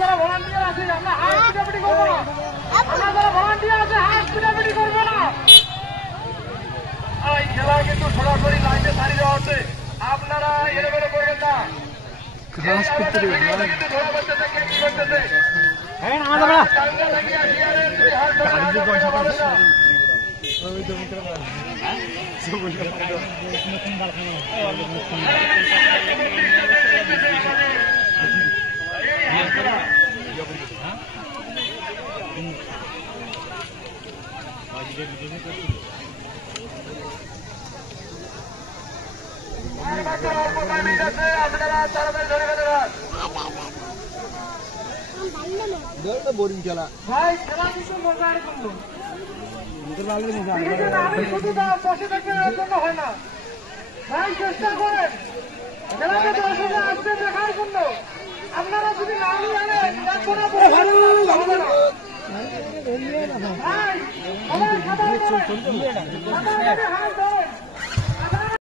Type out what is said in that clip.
যারা ভলান্টিয়ার আছে আমরা হাত পিটাপিটি করবো না। আমরা যারা ভলান্টিয়ার আছে হাত পিটাপিটি করবো না। এই খেলা কিন্তু সরাসরি লাইনে সারি দেওয়া হচ্ছে, আপনারা এলোমেলো করবেন না। কিন্তু ধরা পড়তেছে কে কি করতেছে। बोरिंग चला ভাই খেলা কিন্তু মজা করলো। আমি শুধু বসে থাকতে জন্য হয় না ভাই, চেষ্টা করেন খেলাকে দর্শকে আসতে দেখার জন্য। আপনারা যদি না নিয়ে আনেন হবে না ভাই, সবাই খাবার হাত দেয়।